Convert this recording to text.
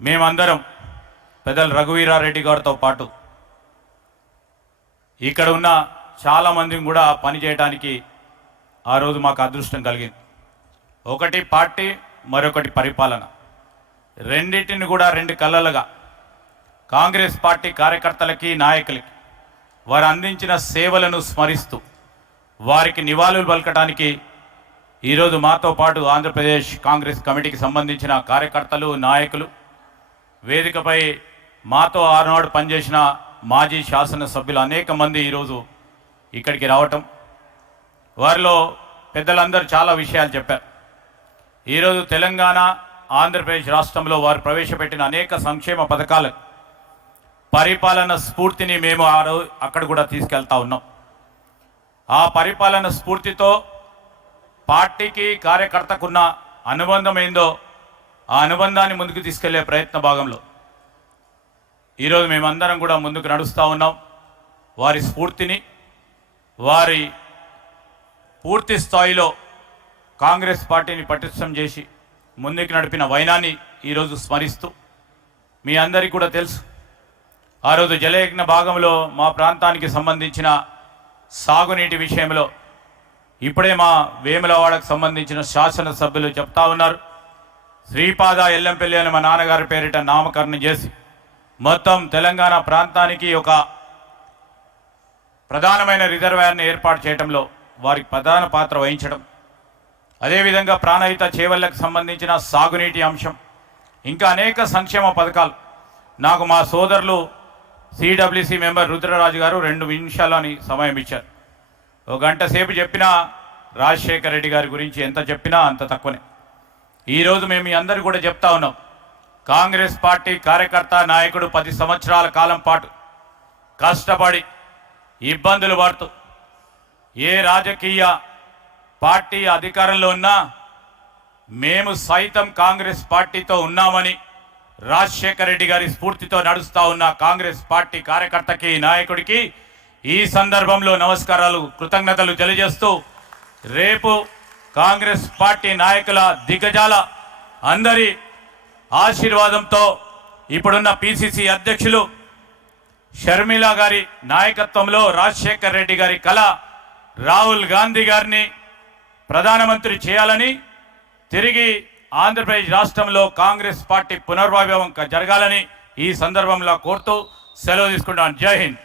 మేమందరం పెద్దలు రఘువీరారెడ్డి గారితో పాటు ఇక్కడ ఉన్న చాలామందిని కూడా పనిచేయడానికి ఆ రోజు మాకు అదృష్టం కలిగింది. ఒకటి పార్టీ, మరొకటి పరిపాలన. రెండింటిని కూడా రెండు కళ్ళలుగా కాంగ్రెస్ పార్టీ కార్యకర్తలకి, నాయకులకి వారు అందించిన సేవలను స్మరిస్తూ వారికి నివాళులు పలకడానికి ఈరోజు మాతో పాటు ఆంధ్రప్రదేశ్ కాంగ్రెస్ కమిటీకి సంబంధించిన కార్యకర్తలు, నాయకులు వేదికపై మాతో ఆనాడు పనిచేసిన మాజీ శాసనసభ్యులు అనేక మంది ఈరోజు ఇక్కడికి రావటం, వారిలో పెద్దలందరూ చాలా విషయాలు చెప్పారు. ఈరోజు తెలంగాణ, ఆంధ్రప్రదేశ్ రాష్ట్రంలో వారు ప్రవేశపెట్టిన అనేక సంక్షేమ పథకాల పరిపాలన స్ఫూర్తిని మేము అక్కడ కూడా తీసుకెళ్తా ఉన్నాం. ఆ పరిపాలన స్ఫూర్తితో పార్టీకి, కార్యకర్తకున్న అనుబంధం ఏందో ఆ అనుబంధాన్ని ముందుకు తీసుకెళ్లే ప్రయత్న భాగంలో ఈరోజు మేమందరం కూడా ముందుకు నడుస్తూ ఉన్నాం. వారి స్ఫూర్తిని, వారి పూర్తి స్థాయిలో కాంగ్రెస్ పార్టీని పటిష్టం చేసి ముందుకు నడిపిన వైనాన్ని ఈరోజు స్మరిస్తూ, మీ అందరికీ కూడా తెలుసు ఆ రోజు జలయజ్ఞ భాగంలో మా ప్రాంతానికి సంబంధించిన సాగునీటి విషయంలో ఇప్పుడే మా వేములవాడకు సంబంధించిన శాసనసభ్యులు చెప్తా ఉన్నారు. శ్రీపాద ఎల్లంపల్లి అని మా నాన్నగారి పేరిట నామకరణం చేసి మొత్తం తెలంగాణ ప్రాంతానికి ఒక ప్రధానమైన రిజర్వాయర్ని ఏర్పాటు చేయడంలో వారికి ప్రధాన పాత్ర వహించడం, అదేవిధంగా ప్రాణహిత చేవళ్లకు సంబంధించిన సాగునీటి అంశం, ఇంకా అనేక సంక్షేమ పథకాలు నాకు మా సోదరులు సిడబ్ల్యూసి మెంబర్ రుద్రరాజు గారు 2 నిమిషాలని సమయం ఇచ్చారు. ఒక గంట సేపు చెప్పినా రాజశేఖర రెడ్డి గారి గురించి ఎంత చెప్పినా అంత తక్కువనే. ఈరోజు మేము మీ అందరూ కూడా చెప్తా ఉన్నాం, కాంగ్రెస్ పార్టీ కార్యకర్త, నాయకుడు 10 సంవత్సరాల కాలం పాటు కష్టపడి ఇబ్బందులు పడుతూ ఏ రాజకీయ పార్టీ అధికారంలో ఉన్నా మేము సైతం కాంగ్రెస్ పార్టీతో ఉన్నామని రాజశేఖర రెడ్డి గారి స్ఫూర్తితో నడుస్తూ ఉన్న కాంగ్రెస్ పార్టీ కార్యకర్తకి, నాయకుడికి ఈ సందర్భంలో నమస్కారాలు, కృతజ్ఞతలు తెలియజేస్తూ రేపు కాంగ్రెస్ పార్టీ నాయకుల దిగ్గజాల అందరి ఆశీర్వాదంతో ఇప్పుడున్న పిసిసి అధ్యక్షులు షర్మిల గారి నాయకత్వంలో రాజశేఖర రెడ్డి గారి కళ రాహుల్ గాంధీ గారిని ప్రధానమంత్రి చేయాలని, తిరిగి ఆంధ్రప్రదేశ్ రాష్ట్రంలో కాంగ్రెస్ పార్టీ పునర్వైభవం జరగాలని ఈ సందర్భంలో కోరుతూ సెలవు తీసుకుంటాను. జై హింద్.